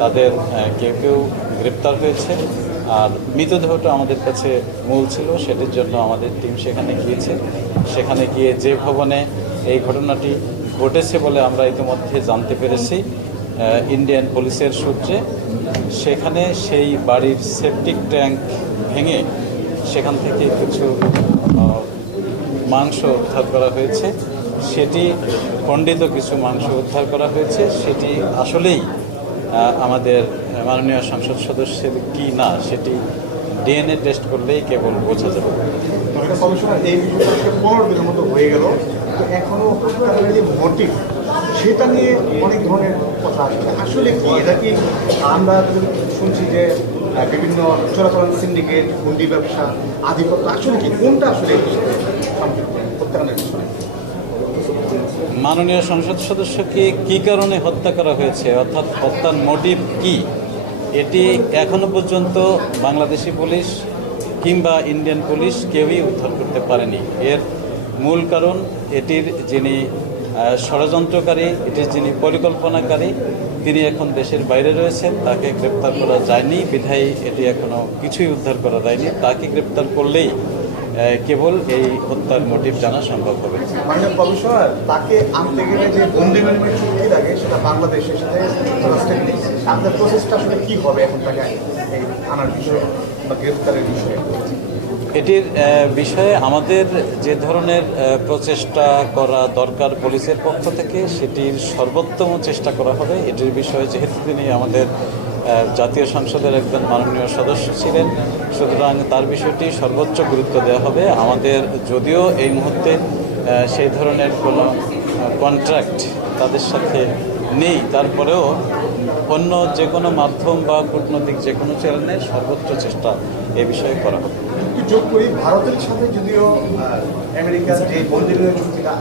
তাদের কেউ কেউ গ্রেপ্তার হয়েছে। আর মৃতদেহটা আমাদের কাছে মূল ছিল, সেটির জন্য আমাদের টিম সেখানে গিয়েছে। সেখানে গিয়ে যে ভবনে এই ঘটনাটি ঘটেছে বলে আমরা ইতিমধ্যে জানতে পেরেছি ইন্ডিয়ান পুলিশের সূত্রে, সেখানে সেই বাড়ির সেপটিক ট্যাঙ্ক ভেঙে সেখান থেকে কিছু মাংস উদ্ধার করা হয়েছে। সেটি খণ্ডিত কিছু মাংস উদ্ধার করা হয়েছে। সেটি আসলেই আমাদের মাননীয় সংসদ সদস্যের কি না সেটি ডিএনএ টেস্ট করলেই কেবল বোঝা যাবে। এই বিষয়টা 15 দিনের মতো হয়ে গেল, এখনো হত্যাকারীর যে মোটিভ সেটা নিয়ে অনেক ধরনের কথা আসছে। আসলে কি এটা কি আমরা শুনছি যে বিভিন্ন চোরাচালান সিন্ডিকেট, হুন্ডি ব্যবসা, আধিপত্য, আসলে কি কোনটা আসলে হত্যাকাণ্ডের বিষয়? মাননীয় সংসদ সদস্যকে কী কারণে হত্যা করা হয়েছে, অর্থাৎ হত্যার মোটিভ কি, এটি এখনো পর্যন্ত বাংলাদেশি পুলিশ কিংবা ইন্ডিয়ান পুলিশ কেউই উদ্ধার করতে পারেনি। এর মূল কারণ এটির যিনি ষড়যন্ত্রকারী, এটির যিনি পরিকল্পনাকারী, তিনি এখন দেশের বাইরে রয়েছেন। তাকে গ্রেপ্তার করা যায়নি বিধায়ী এটি এখনও কিছুই উদ্ধার করা যায়নি। তাকে গ্রেপ্তার করলেই কেবল এই হত্যার মোটিভ জানা সম্ভব হবে। মাননীয় কমিশনার, তাকে আনতে গেলে যে বন্দি বিনিময় চুক্তি লাগে সেটা বাংলাদেশের সাথে আপনার প্রসেসটা আসলে কী হবে এখন তাকে আনার বিষয়ে বা গ্রেপ্তারের বিষয়ে? এটির বিষয়ে আমাদের যে ধরনের প্রচেষ্টা করা দরকার পুলিশের পক্ষ থেকে সেটির সর্বোত্তম চেষ্টা করা হবে। এটির বিষয়ে যেহেতু তিনি আমাদের জাতীয় সংসদের একজন মাননীয় সদস্য ছিলেন, সুতরাং তার বিষয়টি সর্বোচ্চ গুরুত্ব দেওয়া হবে। আমাদের যদিও এই মুহূর্তে সেই ধরনের কোনো কন্ট্রাক্ট তাদের সাথে নেই, তারপরেও অন্য যে কোনো মাধ্যম বা কূটনৈতিক যে কোনো চ্যানেলের সর্বোচ্চ চেষ্টা এ বিষয়ে করা হবে। যোগ করি, ভারতের সাথে যদিও আমেরিকার যে বন্দি বিনিময় চুক্তিটা